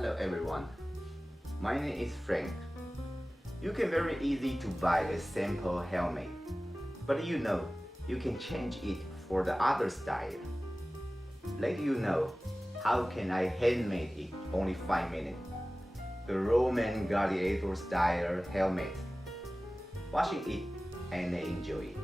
Hello everyone, my name is Frank. You can very easy to buy a simple helmet, but you can change it for the other style. Let you know how can I handmade it only 5 minutes. The Roman gladiator style helmet. Watch it and enjoy it.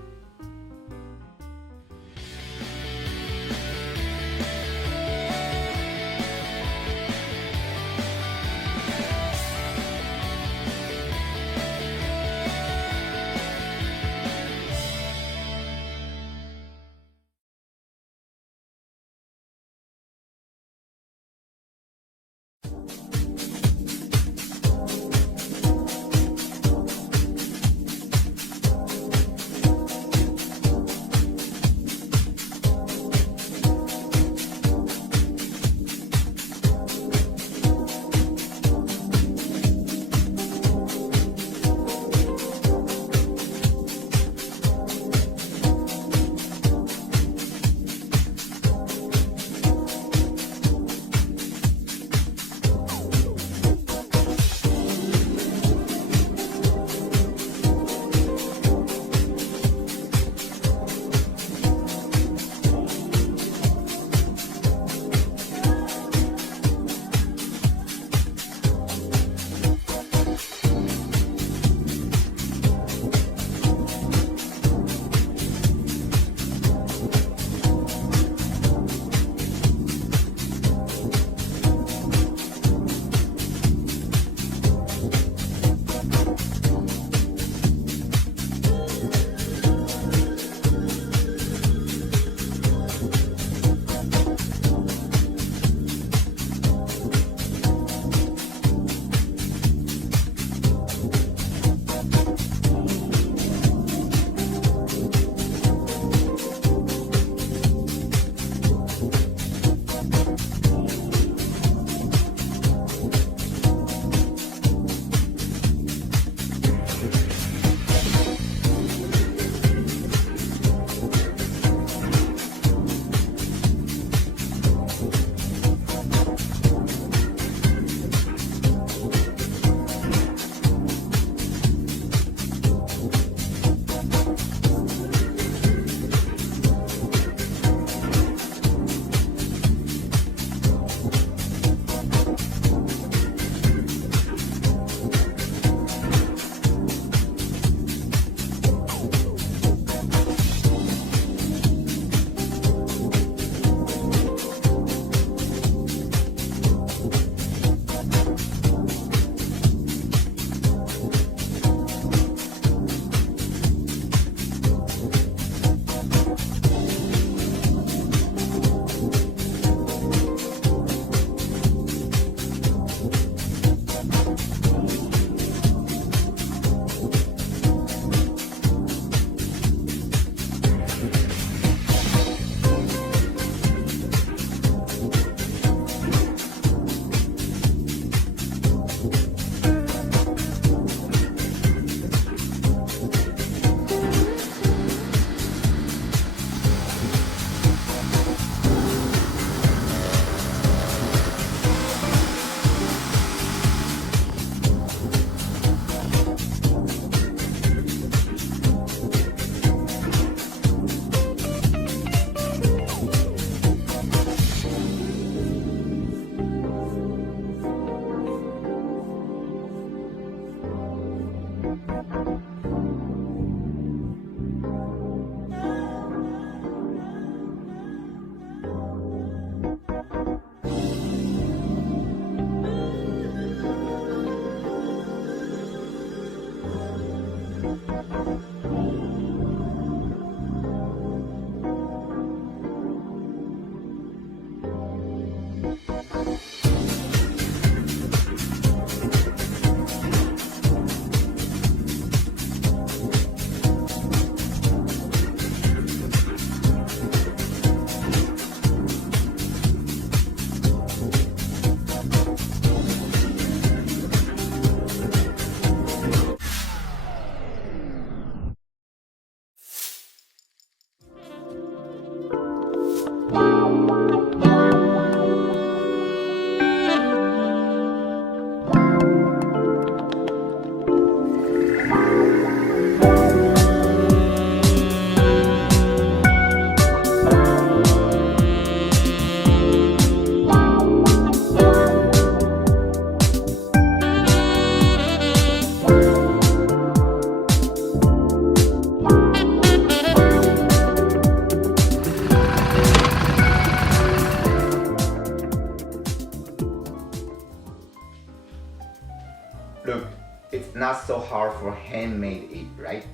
not so hard for handmade it, right?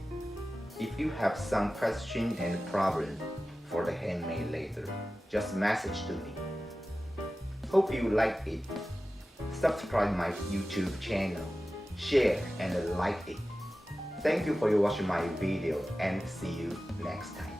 If you have some question and problem for the handmade later, just message to me. Hope you like it. Subscribe my YouTube channel, share and like it. Thank you for watching my video and see you next time.